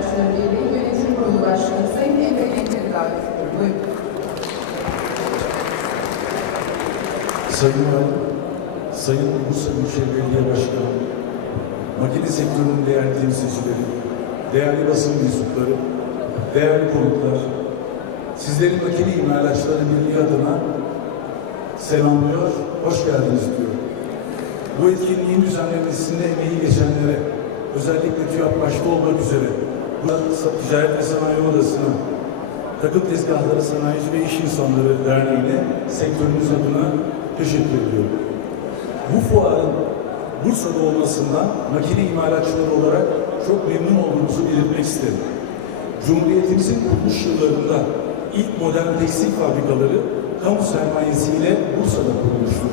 Makine İmalatçıları Birliği Yönetim Kurulu Başkanı Sayın Emre Yenker'i davet ediyorum. Buyurun. Sayın Valim, Sayın Bursa Büyükşehir Belediye Başkanı, makine sektörünün değerli temsilcileri, değerli basın mensupları, değerli konuklar, sizlerin makine imalatçıları birliği adına selamlıyor, hoş geldiniz diyor. Bu etkinliğin düzenlenmesinde emeği geçenlere, özellikle TÜYAP başta olmak üzere, Ticaret ve Sanayi Odası'na, Takım Tezgahları Sanayici ve İş İnsanları Derneği'ne sektörümüz adına teşekkür ediyorum. Bu fuarın Bursa'da olmasından makine imalatçıları olarak çok memnun olduğumuzu belirtmek isterim. Cumhuriyetimizin kuruluş yıllarında ilk modern tekstil fabrikaları kamu sermayesiyle Bursa'da kurulmuştur.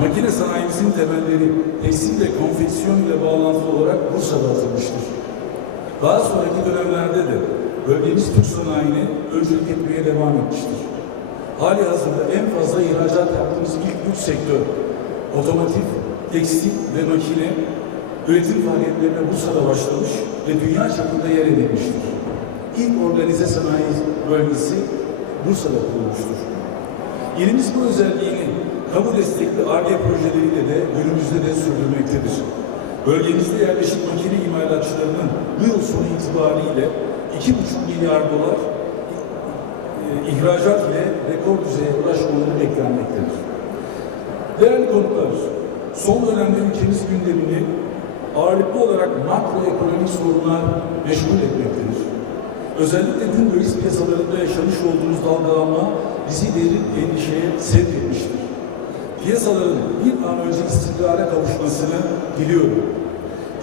Makine sanayimizin temelleri tekstil ve konfeksiyon ile bağlantılı olarak Bursa'da atılmıştır. Daha sonraki dönemlerde de bölgemiz Türk sanayine öncülük etmeye devam etmiştir. Hali hazırda en fazla ihracat yaptığımız ilk üç sektör, otomotiv, tekstil ve makine üretim faaliyetlerine Bursa'da başlamış ve dünya çapında yer edinmiştir. İlk organize sanayi bölgesi Bursa'da kurulmuştur. İlimiz bu özelliğini kamu destekli ARGE projeleriyle de günümüzde de sürdürmektedir. Bölgemizde yerleşik makine imalatçılarının bu yıl sonu itibariyle 2,5 milyar dolar e, ihracat ile rekor düzeye ulaşmaları beklenmektedir. Değerli konuklar, son dönemde ülkemiz gündemini ağırlıklı olarak makroekonomik sorunlar meşgul etmektedir. Özellikle gün döviz piyasalarında yaşamış olduğumuz dalgalanma bizi derin endişeye sevk etmiştir. Piyasaların bir an önce istikrara kavuşmasını diliyorum.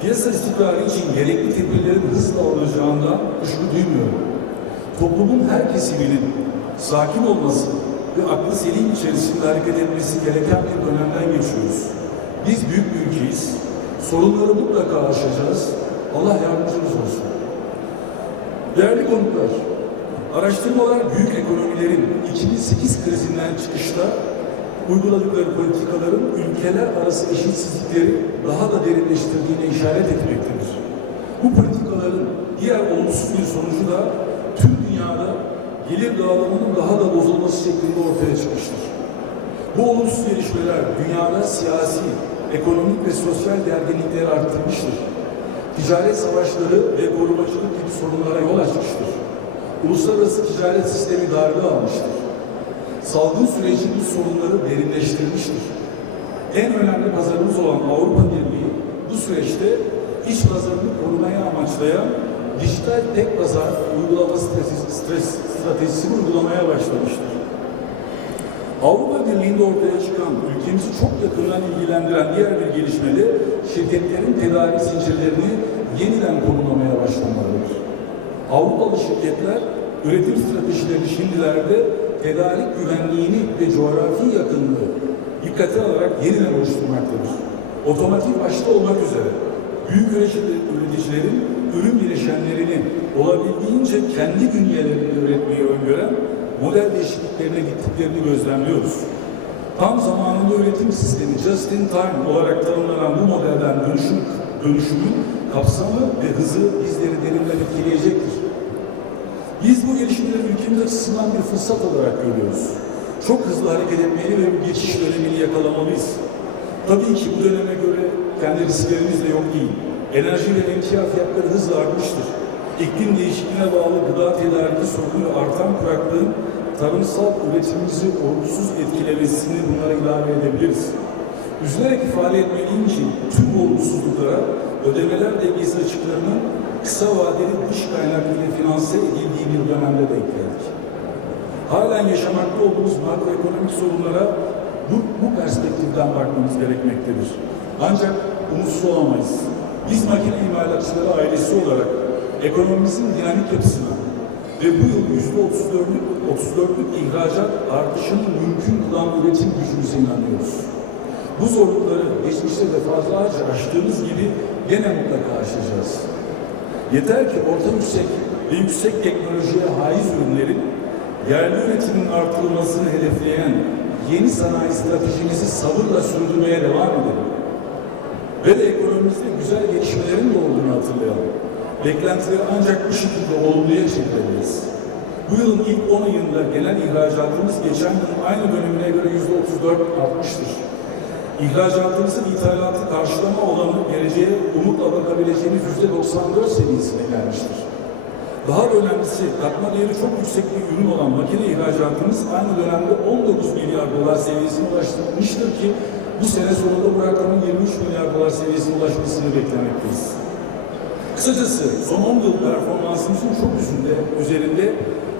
Piyasa istikrarı için gerekli tedbirlerin hızla alınacağından kuşku duymuyorum. Toplumun her kesiminin sakin olması ve aklı selim içerisinde hareket etmesi gereken bir dönemden geçiyoruz. Biz büyük bir ülkeyiz. Sorunları mutlaka aşacağız. Allah yardımcımız olsun. Değerli konuklar, araştırmalar büyük ekonomilerin 2008 krizinden çıkışta uyguladıkları politikaların ülkeler arası eşitsizlikleri daha da derinleştirdiğine işaret etmektedir. Bu politikaların diğer olumsuz bir sonucu da tüm dünyada gelir dağılımının daha da bozulması şeklinde ortaya çıkmıştır. Bu olumsuz gelişmeler dünyada siyasi, ekonomik ve sosyal gerginlikleri arttırmıştır. Ticaret savaşları ve korumacılık gibi sorunlara yol açmıştır. Uluslararası ticaret sistemi darbe almıştır salgın süreci bu sorunları derinleştirmiştir. En önemli pazarımız olan Avrupa Birliği bu süreçte iç pazarını korumaya amaçlayan dijital tek pazar uygulama stratejisini uygulamaya başlamıştır. Avrupa Birliği'nde ortaya çıkan ülkemizi çok yakından ilgilendiren diğer bir gelişme de şirketlerin tedarik zincirlerini yeniden konumlamaya başlamalarıdır. Avrupalı şirketler üretim stratejilerini şimdilerde tedarik güvenliğini ve coğrafi yakınlığı dikkate alarak yeniden oluşturmaktadır. Otomotiv başta olmak üzere büyük üreticilerin ürün bileşenlerini olabildiğince kendi bünyelerinde üretmeyi öngören model değişikliklerine gittiklerini gözlemliyoruz. Tam zamanında üretim sistemi just in time olarak tanımlanan bu modelden dönüşüm, dönüşümün kapsamı ve hızı bizleri derinden etkileyecektir. Biz bu gelişmeleri ülkemiz açısından bir fırsat olarak görüyoruz. Çok hızlı hareket etmeli ve bu geçiş dönemini yakalamalıyız. Tabii ki bu döneme göre kendi risklerimiz de yok değil. Enerji ve emtia fiyatları hızla artmıştır. İklim değişikliğine bağlı gıda tedariki sorunu artan kuraklığın tarımsal üretimimizi olumsuz etkilemesini bunlara ilave edebiliriz. Üzülerek ifade etmeliyim ki tüm olumsuzluklara ödemeler dengesi açıklarının kısa vadeli dış kaynaklı finanse edildiği bir dönemde denk geldik. Halen yaşamakta olduğumuz makroekonomik sorunlara bu, bu perspektiften bakmamız gerekmektedir. Ancak umutsuz olamayız. Biz makine imalatçıları ailesi olarak ekonomimizin dinamik yapısına ve bu yıl yüzde 34'lük 34'lük ihracat artışını mümkün kılan üretim gücümüze inanıyoruz. Bu zorlukları geçmişte defalarca aştığımız gibi gene mutlaka aşacağız. Yeter ki orta yüksek ve yüksek teknolojiye haiz ürünlerin yerli üretimin artırılmasını hedefleyen yeni sanayi stratejimizi sabırla sürdürmeye devam edelim. Ve de ekonomimizde güzel gelişmelerin de olduğunu hatırlayalım. Beklentileri ancak bu şekilde olumluya çevirebiliriz. Bu yılın ilk 10 ayında genel ihracatımız geçen yılın aynı dönemine göre %34 artmıştır. İhracatımızın ithalatı karşılama olanı geleceğe umutla bakabileceğimiz %94 seviyesine gelmiştir. Daha da önemlisi katma değeri çok yüksek bir ürün olan makine ihracatımız aynı dönemde 19 milyar dolar seviyesine ulaştırmıştır ki bu sene sonunda bu rakamın 23 milyar dolar seviyesine ulaşmasını beklemekteyiz. Kısacası son 10 yıl performansımızın çok üzerinde, üzerinde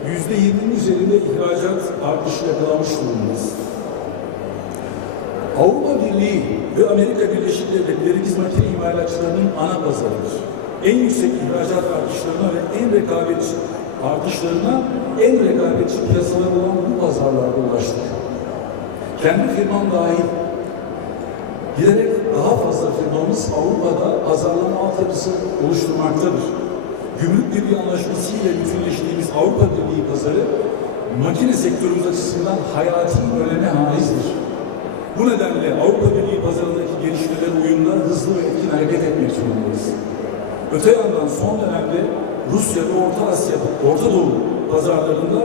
%20'nin üzerinde ihracat artışı yakalamış durumdayız. Avrupa Birliği ve Amerika Birleşik Devletleri makine imalatçılarının ana pazarıdır. En yüksek ihracat artışlarına ve en rekabetçi artışlarına en rekabetçi piyasalar olan bu pazarlarda ulaştık. Kendi firmam dahil giderek daha fazla firmamız Avrupa'da pazarlama altyapısı oluşturmaktadır. Gümrük Birliği Anlaşması ile bütünleştiğimiz Avrupa Birliği pazarı makine sektörümüz açısından hayati öneme haizdir. Bu nedenle Avrupa Birliği pazarındaki gelişmelere uyumda hızlı ve etkin hareket etmek zorundayız. Öte yandan son dönemde Rusya ve Orta Asya, Orta Doğu pazarlarında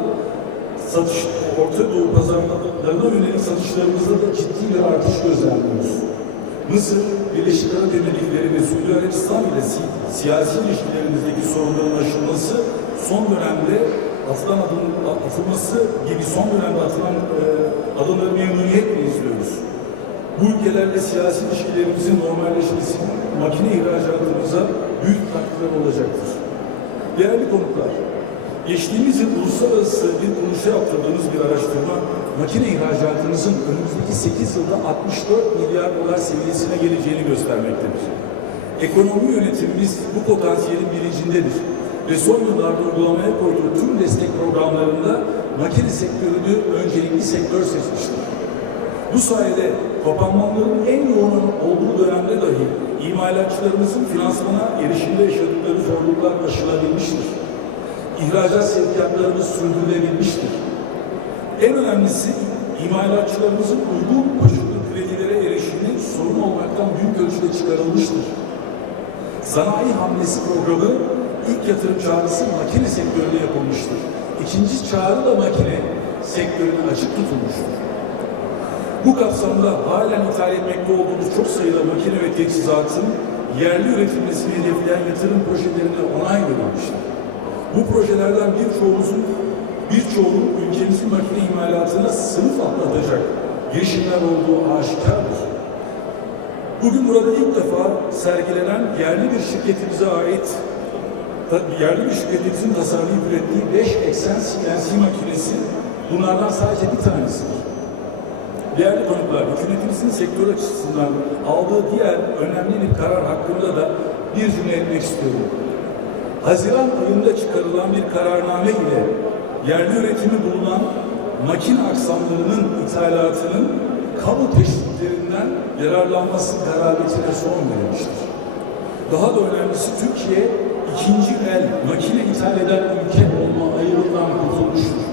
satış, Orta Doğu pazarlarına yönelik satışlarımızda da ciddi bir artış gözlemliyoruz. Mısır, Birleşik Arap Emirlikleri ve Suudi Arabistan ile si- siyasi ilişkilerimizdeki sorunların aşılması son dönemde atılan adım, atılması gibi son dönemde atılan e, adımları memnuniyetle izliyoruz. Bu ülkelerle siyasi ilişkilerimizin normalleşmesinin makine ihracatımıza büyük katkıları olacaktır. Değerli konuklar, geçtiğimiz yıl uluslararası bir kuruluşa yaptırdığımız bir araştırma, makine ihracatımızın önümüzdeki 8 yılda 64 milyar dolar seviyesine geleceğini göstermektedir. Ekonomi yönetimimiz bu potansiyelin bilincindedir ve son yıllarda uygulamaya koyduğu tüm destek programlarında makine sektörünü öncelikli sektör seçmiştir. Bu sayede kapanmaların en yoğun olduğu dönemde dahi imalatçılarımızın finansmana erişimde yaşadıkları zorluklar aşılabilmiştir. İhracat sevkiyatlarımız sürdürülebilmiştir. En önemlisi imalatçılarımızın uygun koşullu kredilere erişimi sorun olmaktan büyük ölçüde çıkarılmıştır. Sanayi hamlesi programı ilk yatırım çağrısı makine sektörüne yapılmıştır. İkinci çağrı da makine sektörüne açık tutulmuştur. Bu kapsamda halen ithal etmekte olduğumuz çok sayıda makine ve teçhizatın yerli üretilmesini hedefleyen yatırım projelerine onay verilmiştir. Bu projelerden birçoğumuzun birçoğunun ülkemizin makine imalatına sınıf atlatacak girişimler olduğu aşikardır. Bugün burada ilk defa sergilenen yerli bir şirketimize ait yerli bir şirketimizin tasarlayıp ürettiği 5 eksen CNC makinesi bunlardan sadece bir tanesidir. Değerli konuklar, hükümetimizin sektör açısından aldığı diğer önemli bir karar hakkında da bir cümle etmek istiyorum. Haziran ayında çıkarılan bir kararname ile yerli üretimi bulunan makine aksamlarının ithalatının kamu teşviklerinden yararlanması garabetine son verilmiştir. Daha da önemlisi Türkiye ikinci el makine ithal eden ülke olma ayrılığından kurtulmuştur.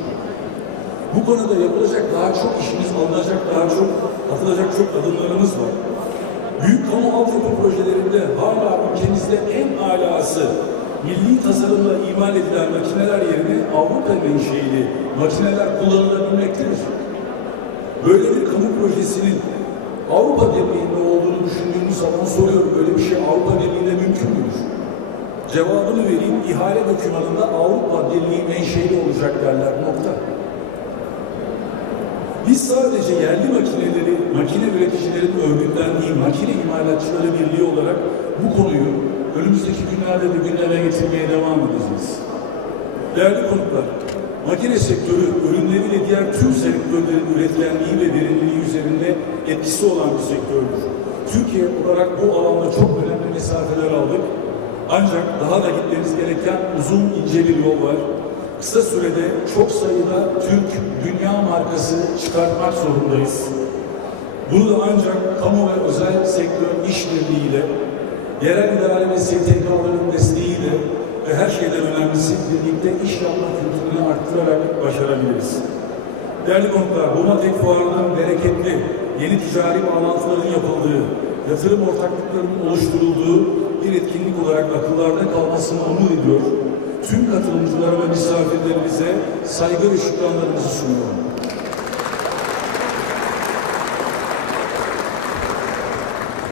Bu konuda yapılacak daha çok işimiz, alınacak daha çok, atılacak çok adımlarımız var. Büyük kamu altyapı projelerinde hala ülkemizde en alası milli tasarımla imal edilen makineler yerine Avrupa menşeili makineler kullanılabilmektedir. Böyle bir kamu projesinin Avrupa Birliği'nde olduğunu düşündüğümüz zaman soruyorum böyle bir şey Avrupa Birliği'nde mümkün müdür? Cevabını vereyim, ihale dokümanında Avrupa Birliği menşeli olacak derler nokta. Biz sadece yerli makineleri, makine üreticilerin örgütlendiği makine imalatçıları birliği olarak bu konuyu önümüzdeki günlerde de gündeme getirmeye devam edeceğiz. Değerli konuklar, makine sektörü ürünleriyle diğer tüm sektörlerin üretkenliği ve verimliliği üzerinde etkisi olan bir sektördür. Türkiye olarak bu alanda çok önemli. Ancak daha da gitmemiz gereken uzun ince bir yol var. Kısa sürede çok sayıda Türk dünya markası çıkartmak zorundayız. Bunu da ancak kamu ve özel sektör işbirliğiyle, yerel idare ve STK'ların desteğiyle ve her şeyden önemlisi birlikte iş yapma kültürünü arttırarak başarabiliriz. Değerli konuklar, Bonatek Fuarı'nın bereketli, yeni ticari bağlantıların yapıldığı, yatırım ortaklıklarının oluşturulduğu bir etkinlik olarak akıllarda kalmasını umut ediyor. Tüm katılımcılara ve misafirlerimize saygı ve şükranlarımızı sunuyorum.